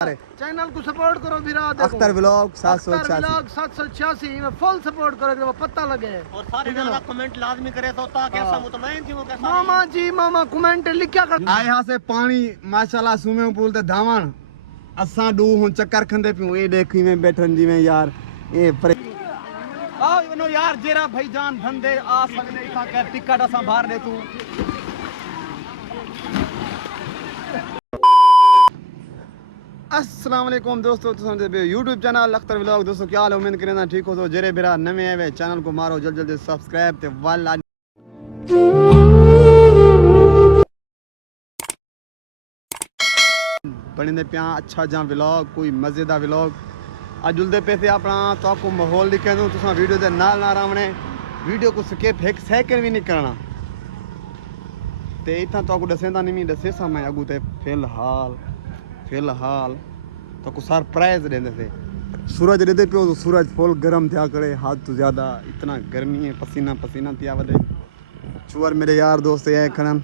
Channel को support करो बिरा देखो अख्तर व्लॉग 786 में फुल सपोर्ट करो कि वो पता लगे और सारे जना कमेंट लाजमी करे तो ताकि ऐसा मुतमईन थी वो कैसा मामा जी मामा कमेंट लिखया कर आए यहाँ से पानी माशाल्लाह स्विमिंग पूल ते धावण असा डू हुन चक्कर खंदे पियो ए देखी में बैठन जी में यार ए आओ इनो यार जेरा भाईजान धंधे आ सकने इथा के टिकट असा बाहर दे तू अस्सलाम वालेकुम दोस्तों तुम दे YouTube चैनल अख्तर व्लॉग दोस्तों क्या हाल है उम्मीद करना ठीक हो तो जेरे बिरा नवे आए चैनल को मारो जल्दी जल्दी सब्सक्राइब ते वाला बने पिया अच्छा जा व्लॉग कोई मजेदार व्लॉग आज जुलदे पे थे अपना तो आपको माहौल दिखे दूं तुसा वीडियो दे नाल ना रावणे वीडियो को स्किप एक सेकंड भी नहीं करना ते इतना तो आपको दसेंदा नहीं दसे सा मैं अगू ते फिलहाल तो कुछ सरप्राइज देंदे थे सूरज देते पियो तो सूरज फुल गरम थिया करे हाथ तो ज़्यादा इतना गर्मी है पसीना पसीना थिया वधे चुअर मेरे यार दोस्त ये खड़न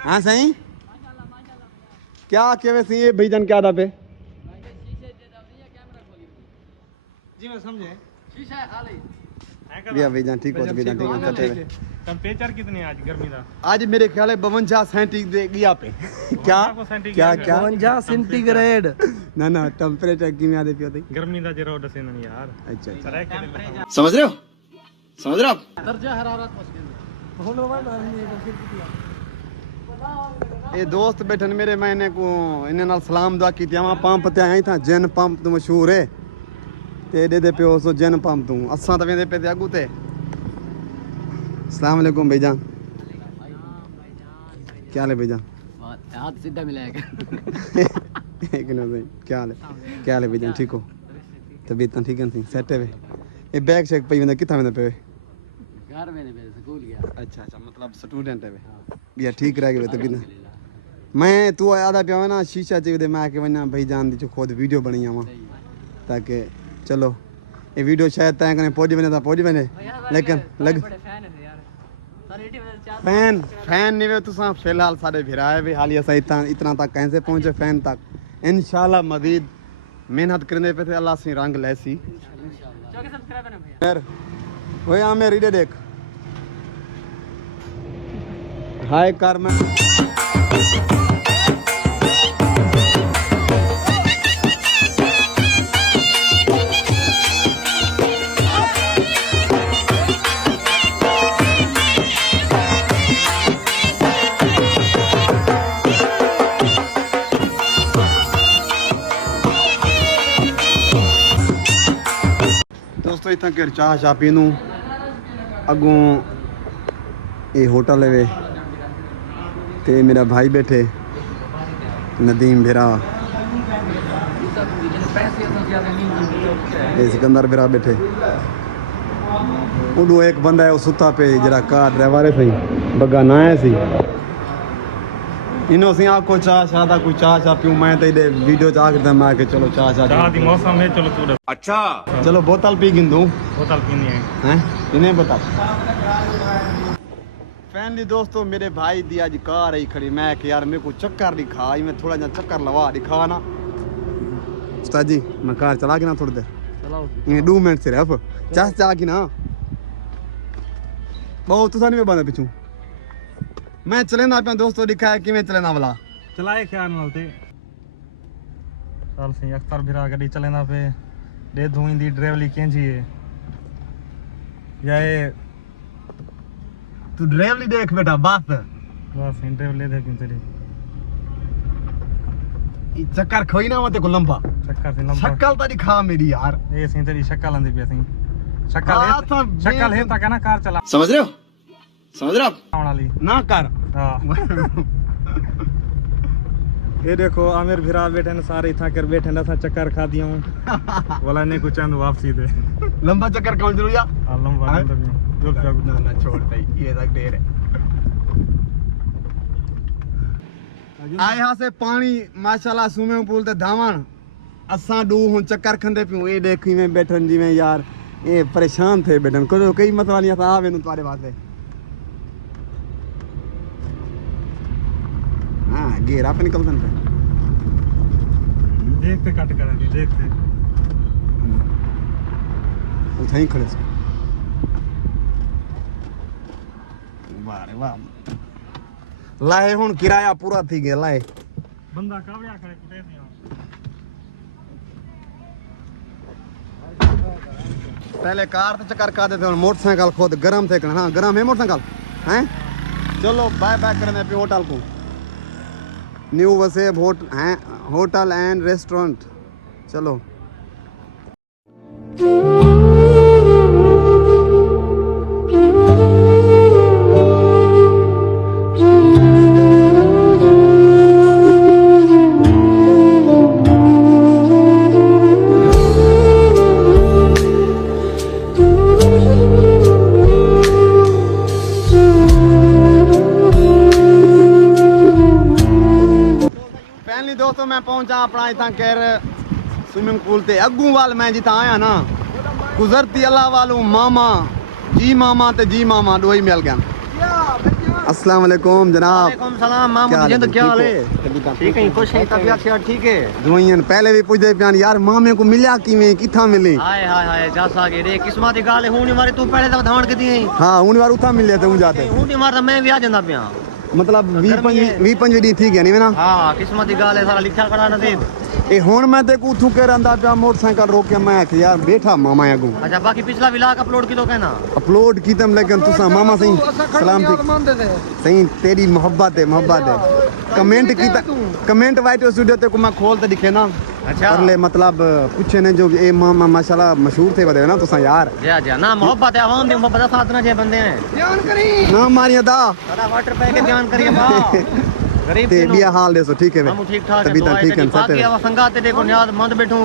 हाँ सही क्या केवे सी ये भाईजान क्या था पे जी मैं समझे शीशा है खाली भैया भाईजान ठीक हो तो भाईजान ठीक है टेम्परेचर कितनी है आज गर्मी का आज मेरे ख्याल है 52 सेंटीग्रेड गया पे क्या क्या क्या 52 सेंटीग्रेड ना ना टेम्परेचर की में आदे पियो थे गर्मी का जरा दसे नहीं यार अच्छा समझ रहे हो दर्जा हरारत ये दोस्त बैठन मेरे मैंने को इन्हें नाल सलाम दुआ की वहाँ पंप ते आया था जैन पंप तो मशहूर है ते दे पियो सो जैन पंप तू असा तो वेंदे पे ते अगू ते अस्सलाम वालेकुम भाईजान क्या हाल है भाईजान हाथ सीधा मिलाएगा एक ना भाई क्या हाल है भाईजान ठीक हो तबीयत ठीक है सेट है ये बैग चेक पे वेंदे किथा वेंदे पे घर में नहीं स्कूल गया अच्छा मतलब स्टूडेंट है भैया ठीक रह गए तो कितना मैं तू आधा पिया ना शीशा चाहिए मैं आके वना भाईजान दी जो खुद वीडियो बनी आवा ताकि चलो ये वीडियो शायद तय कने पहुंच बने लेकिन लग फैन नहीं वे तुसा फिलहाल सारे भिराए भी हाल असा इतना तक कैसे पहुंचे फैन तक इंशाल्लाह मजीद मेहनत करने पे थे अल्लाह से रंग लैसी वो यहाँ मेरी देख हाय कार में दोस्तों इतना कर चाह पीनू अगों ये होटल है ते मेरा भाई बैठे नदीम भिरा सिकंदर भिरा बैठे उडू एक बंदा है वो सुता पे जरा कार ड्राइवर है सही बगा ना है सी इनो सी आपको चाह कोई चाह पीऊं मैं तो इधर वीडियो चाह करता मैं के चलो चाह दी मौसम है चलो तू अच्छा चलो बोतल पी गिन दूं बोतल पीनी है हैं इन्हें बता फैमिली दोस्तों मेरे भाई दी आज कार आई खड़ी मैं कि यार मेरे को चक्कर दिखा मैं थोड़ा जा चक्कर लवा दिखा ना उस्ताद जी मैं कार चला के ना थोड़ी देर चलाओ ये 2 मिनट सिर्फ चाह की ना बहुत तुसा नहीं बंदा पिछू मैं चले ना पे दोस्तों दिखा है कि मैं चले ना वाला चलाए ख्याल नालते चल सही अख्तर भिरा गड्डी चले ना पे दे धोई दी ड्राइवली केंजी है या ये तू ड्राइवली देख बेटा बस इंटरव्यू ले दे पिन तेरी ई चक्कर खोई ना मते को लंबा शक्कर से लंबा शक्ल तो दिखा मेरी यार ये सही तेरी शक्ल आंदी पे सही शक्ल हाँ, है तो शक्ल है तक ना कार चला समझ रहे हो आप आने वाली ना कर हां ये देखो आमिर भिरा बैठे ने सारे इथा कर बैठे ना चक्कर खा दिया हूं बोला ने कुछ चंद वापसी दे लंबा चक्कर कौन जरूर या लंबा ना छोड़ दे ये तक देर है आए यहाँ से पानी माशाल्लाह स्विमिंग पूल ते धावण असा डू हुन चक्कर खंदे पियो ए देखी में बैठन जी में यार ये परेशान थे बेटन को कई मसला नहीं था आवे तुम्हारे वास्ते। हाँ घेरा पे निकलते पे देखते कट करें देखते उठा ही खड़े से वाह रे वाह लाए हुन किराया पूरा थी गया लाए बंदा कावड़िया करे कुटे नहीं पहले कार तो चक्कर का देते मोटरसाइकिल खुद गरम थे हाँ गरम है मोटरसाइकिल हैं चलो बाय बाय करने पे होटल को new Waseb hotel and restaurant चलो दोस्तों मैं पहुंचा अपना इतना कैर स्विमिंग पूल ते अगू वाल मैं जिता आया ना गुजरती अल्लाह वालू मामा ते जी मामा दो ही मिल गया। अस्सलाम वालेकुम जनाब। वालेकुम सलाम मामू जिंद क्या हाल है? ठीक है खुश है तबीयत से ठीक है। दुआइन पहले भी पूछदे प्यान यार मामे को मिलिया किवें किथा मिली? हाय हाय हाय जासा के रे किस्मत दी गाल हुनी मारी तू पहले तक धावण कदी है। हां हुनी बार उठा मिले ते हूं जाते हुनी मार मैं भी आ जंदा पिया मतलब 20-25 दी थी गया नहीं ना। हां किस्मत दी गाल है सारा लिखा खड़ा नसीब ए हुन मैं ते उठू के रंदा पिया मोटरसाइकिल रोक के मैं कि यार बैठा मामा अगू। अच्छा बाकी पिछला व्लॉग अपलोड की तो कहना अपलोड की तम लेकिन तुसा मामा सही सलाम ठीक सही तेरी मोहब्बत है कमेंट वाइट स्टूडियो ते को मैं खोल ते दिखे ना। अच्छा ले मतलब पूछे ने जो ए मामा माशाल्लाह मशहूर थे बदे ना तुसा यार जा ना मोहब्बत है आवाम दी मोहब्बत साथ ना जे बंदे हैं ध्यान करी ना मारी अदा सारा वाटर पे के ध्यान करिए बा गरीब ते बिया हाल देसो ठीक है हम ठीक ठाक है तभी ठीक है बाकी आवा संगाते देखो नियाज मंद बैठूं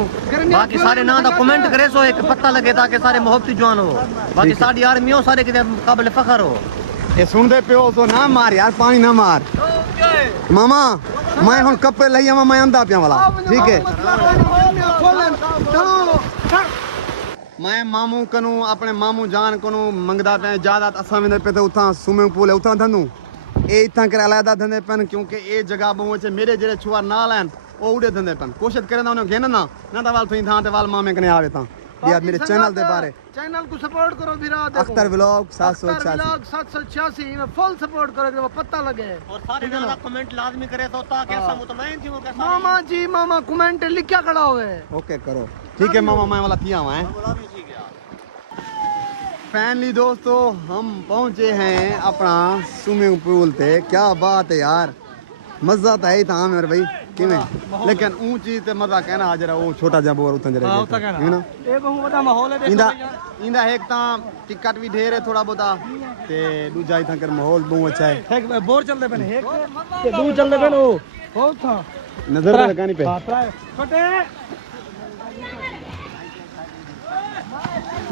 बाकी सारे ना दा कमेंट करे सो एक पता लगे ताकि सारे मोहब्बती जवान हो बाकी साडी आर्मी हो सारे के काबिल फखर हो। ए सुन दे पियो तो ना मार यार पानी ना मार मामा मैं हुन कपड़े लई आवा मैं अंदा पिया वाला ठीक है। मैं मामू कनु अपने मामू जान कनु मंगदा पे ज्यादा असा में पे तो उथा स्विमिंग पूल है उथा धंदू ए इतना कर अलग धंधे पन क्योंकि ए जगह बहु चे मेरे जेरे छुआ ना लैन ओ उड़े धंधे पन कोशिश करे ना उन्हें घेन ना ता वाल थई था ते वाल मामे कने आवे ता यार मेरे चैनल दे बारे चैनल को सपोर्ट करो बिरा देखो अख्तर व्लॉग 786 में फुल सपोर्ट करो कि पता लगे और सारे ना कमेंट लाजमी करे तो ताकि ऐसा मुतमईन थी वो कैसा मामा जी मामा कमेंट लिखा खड़ा होवे ओके करो ठीक है मामा मैं वाला थिया हुआ है। फाइनली दोस्तों हम पहुंचे हैं अपना स्विमिंग पूल पे क्या बात है यार मजा तो है था मेरे भाई किवें लेकिन ऊंची ते मजा कहना जरा वो छोटा जा बोर उतन जरा है ना ए बहु बड़ा माहौल है इंदा इंदा एक ता टिकट भी ढेर है थोड़ा बोता ते दूजा इथा कर माहौल बहुत अच्छा है एक बोर चलदे बने एक ते दू चलदे बने ओ था नजर लगानी पे छोटे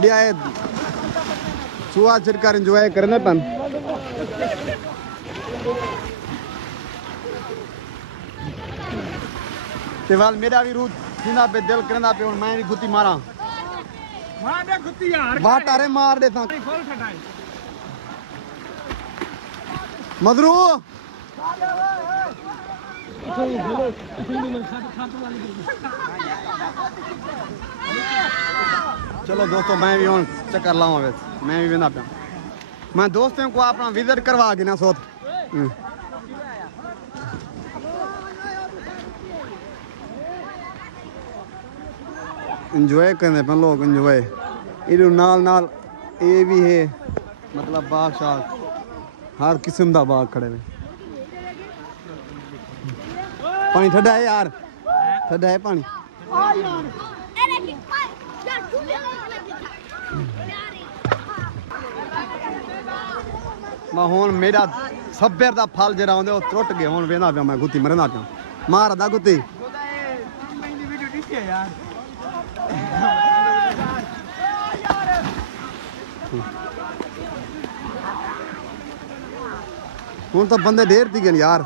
दिया है छुआ छिड़कर एंजॉय करने पन तेवाल मेरा भी रूह जिंदा पे दिल करना पे और मैं भी गुत्ती मारा मार दे गुत्ती यार बाट अरे मार देता खोल खटाई मदरू चलो दोस्तों मैं भी हूँ चक्कर लाऊं मैं भी बिना पे मैं दोस्तों को अपना विजिट करवा के ना सोच इंजॉय करने पे लोग इंजॉय इधर नाल नाल ये भी है मतलब बाग शाग हर किस्म का बाग खड़े में पानी ठंडा है यार ठंडा है पानी मैं हूँ मेरा सब्यर का फल जरा आंदे वो त्रुट गए हूँ वेंदा पिया मैं गुत्ती मरना पिया मार दा गुत्ती हूँ तो बंदे ढेर थी गए यार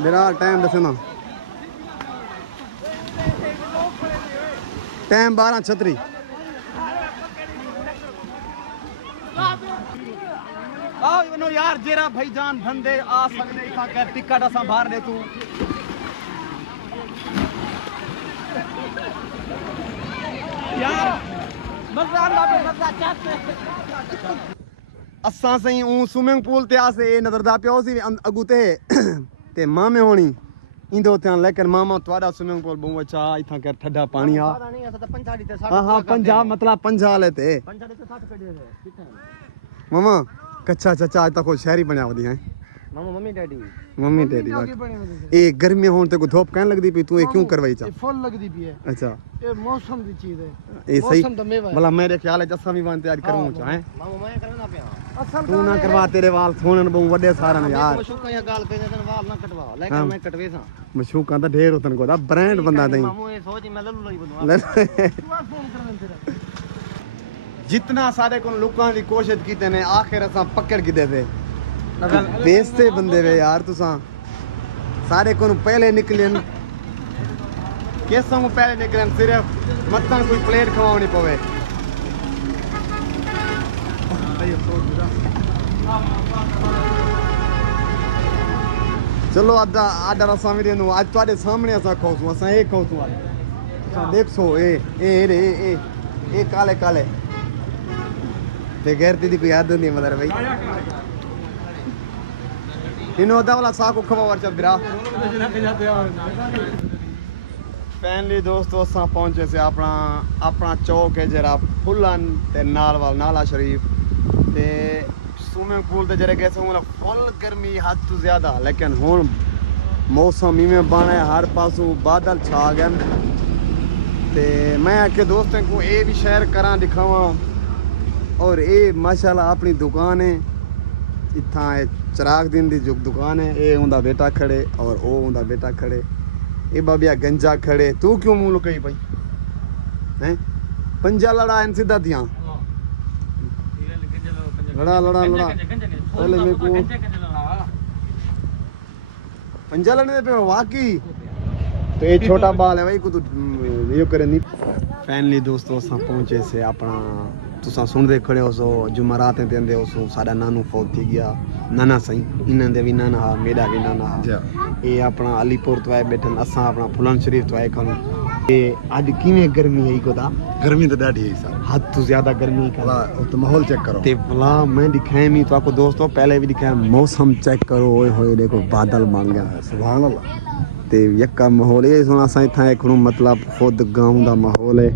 मेरा टाइम दसे ना टाइम 12:36 आओ इवनो यार जेरा भाईजान बंदे आ सकदे इथा कर टिकट असा बाहर दे तू यार असां सही ऊ स्विमिंग पूल ते आसे नजरदा पियो सी अगू ते मामे होनी इंदो त्यान लेकिन मामा तुम्हारा स्विमिंग पूल बहुत अच्छा इथा कर ठंडा पानी आ नहीं ऐसा तो पंजाबी ते हां हां पंजाब मतलब पंजाब लेते पंजाबी ते 60 पेड़े है कितना मामा कच्चा चाचा आज तक कोई शहरी बनया वदी है मामा मम्मी डैडी ए गर्मी होन ते को धूप कहन लगदी पई तू ए क्यों करवाई चा फुल लगदी पई है अच्छा ये मौसम दी चीज है ए सही मौसम तो मेवा है भला मेरे ख्याल है जसा भी बनते आज करूं चा है मामा मैं करना पे असल तू ना करवा तेरे वाल सोनन बहु वड्डे सारन यार मशूका या गाल पे देन वाल ना कटवा लेकिन मैं कटवे सा मशूका दा ढेर होतन को दा ब्रांड बंदा दई मामू ये सोच मैं लल्लू लई बनवा फोन करन तेरा जितना सारे को लोकां दी कोशिश कीते ने आखिर असा पकड़ के दे दे बेइज्जते बंदे वे यार तुसा सारे को पहले निकलन केसा पहले निकलन सिर्फ मत्तन कोई प्लेट खवानी पवे चलो आधा आधा रसा मेरे नु आज तुम्हारे सामने असा खाऊं असा एक खाऊं आज तुसा देखो ए काले काले ते गैरती दी कोई याद नहीं मदर भाई इनो दा वाला साको खवा वर्चा बिरा फैमिली दोस्तों असा पहुंचे से अपना चौक है जरा फुलन ते नाल वाल नाला शरीफ ते स्विमिंग पूल ते जरे कैसे हुन फुल गर्मी हद तो ज्यादा लेकिन हुन मौसम में बने हर पासों बादल छा गए ते मैं आके दोस्तों को ये भी शेयर करा दिखावा और ये माशाल्लाह अपनी दुकान है इतना है चिराग दिन दी जो दुकान है ये उनका बेटा खड़े और वो उनका बेटा खड़े ये बाबिया गंजा खड़े तू क्यों मुंह लुकाई भाई हैं पंजा लड़ा इन सीधा दिया लड़ा लड़ा लड़ा पहले मेरे को पंजा लड़ने पे वाकई तो ये छोटा बाल है भाई को तू ये करे नहीं फैमिली दोस्तों असां पहुंचे से अपना तुसा सुनते खड़े हो सो जुमरातें देंदे हो सो साडा नानू फौत थी गया नाना सही इन्हां दे भी नाना हा मेरा भी नाना हा ये अपना अलीपुर तो आए बैठन असां अपना फुलन शरीफ तो आए खान ये आज किवें गर्मी है को दा गर्मी तो ॾाढी है सर हद तो ज्यादा गर्मी का तो माहौल चेक करो ते भला मैं दिखाया मी तो आपको दोस्तों पहले भी दिखाया मौसम चेक करो ओए होए देखो बादल मान गया सुभान अल्लाह ते यक्का माहौल ये सुना सा इथा एक मतलब खुद गांव दा माहौल है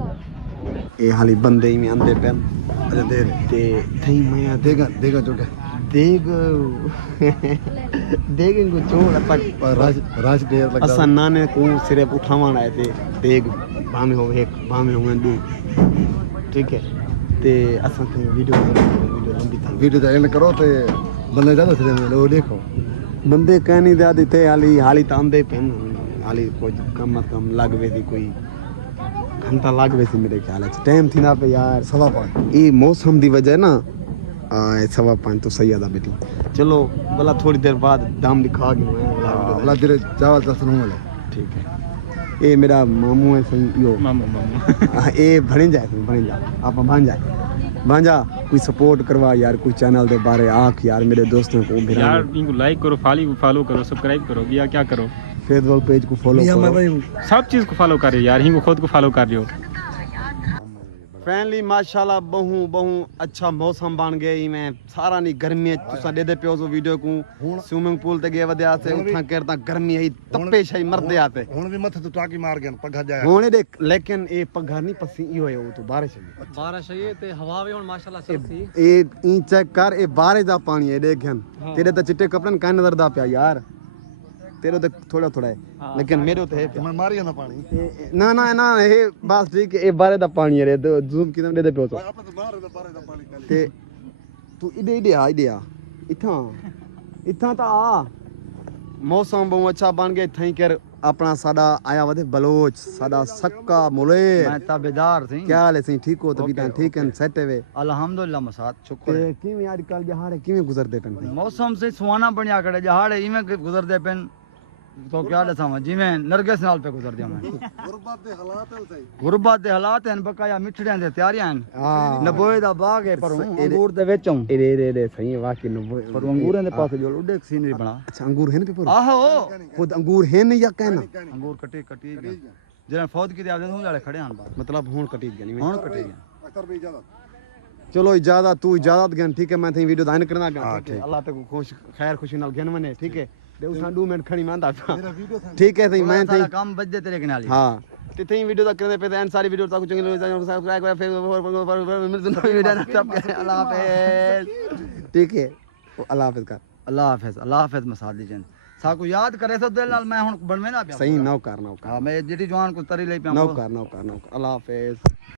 ये हाली बंदे ही में आंदे पैन अरे देर ते थई मैं देगा देगा जो के देग देग को छोड़ तक राज देर लगा असा नाने को सिर्फ उठावन आए थे देग भामे हो एक भामे हो दो ठीक है ते असा के वीडियो लंबी थी वीडियो तो एंड करो ते बंदे ज्यादा थे वो देखो बंदे कहनी दे दी थे हाली तांदे पेन हाली कुछ कम कम लागवे थी कोई घंटा लागवे थी मेरे ख्याल से टाइम थी ना पे यार 5:15 ये मौसम दी वजह ना 5:15 तो सही आदा बेटी चलो भला थोड़ी देर बाद दाम दिखा के अल्लाह तेरे चावल दर्शन होंगे ठीक है ये मेरा मामू है सही यो मामू ये भण जाए आप भांजा कोई सपोर्ट करवा यार कोई चैनल दे बारे आख यार मेरे दोस्तों को यार इनको लाइक करो फॉलो करो सब्सक्राइब करो भैया क्या करो फेसबुक पेज को फॉलो करो सब चीज़ को फॉलो कर रहे हो यार इनको खुद को फॉलो कर रहे हो फैमिली माशाल्लाह बहु अच्छा मौसम बन गया मैं सारा नहीं गर्मी तुसा दे दे पियो सो वीडियो को स्विमिंग पूल ते गए वदे आसे उठा करता गर्मी है तपे छई मरदे आते हुन भी मथे तो टाकी मार गया पगा जाए होने देख लेकिन ए पगा नहीं पसी इयो है वो तो बारिश है ते हवा भी हुन माशाल्लाह चलती ए ई चेक कर ए बारिश दा पानी है देखन तेरे तो चिट्टे कपड़न का नजर दा पिया यार तेरे तो थोड़ा थोड़ा है लेकिन मेरे तो है मैं मारी ना पानी ना ना ना ये बस ठीक है ए बारे दा पानी है तो जूम किदम दे पियो तो आपने तो मार ना बारे दा पानी ते तू इडे आ इथा ता आ मौसम बहुत अच्छा बन गया थई कर अपना साडा आया वदे बलोच साडा सक्का मुले मैं ताबेदार थी क्या हाल है सही ठीक हो तो भी ठीक है सेट है अल्हम्दुलिल्लाह मसाद शुक्र है किवें आजकल जहाड़े किवें गुजरदे पेन मौसम से सुहाना बनया करे जहाड़े इवें गुजरदे पेन तो क्या दसा जिवें नरगिस नाल पे गुजर दिया मैं गुरबत दे हालात है सही गुरबत दे हालात हैं बकाया मिठड़ियां दे तैयारियां हैं हाँ नबोए दा बाग है पर एरे- अंगूर दे विच हूं रे सही वाकई पर अंगूरें दे पास जो उड़े सीनरी बना अच्छा अंगूर है ना पेपर आहो खुद अंगूर है नहीं या कहना अंगूर कटी जरा फौज की आदत हूं जाले खड़े हन बाहर मतलब हुन कटी गया नहीं हुन कटे गया अख्तर भी ज्यादा चलो इजाजत तू इजाजत गन ठीक है मैं थी वीडियो दान करना गा ठीक है अल्लाह ते खुश खैर खुशी नाल गन मने ठीक है दे उसा 2 मिनट खड़ी मांदा ठीक है सही मैं थी काम बजदे तेरे के नाल हां ते थी वीडियो तक करने पे एंड सारी वीडियो तक चंगी लगे सब्सक्राइब करें फिर मिलते हैं वीडियो सब अल्लाह हाफिज ठीक है अल्लाह हाफिज का अल्लाह हाफिज मसाद दी जन साकू याद करे तो दिल नाल मैं हुन बनवे ना पिया सही नौ कर हां मैं जेडी जवान को तरी ले पिया नौ कर अल्लाह हाफिज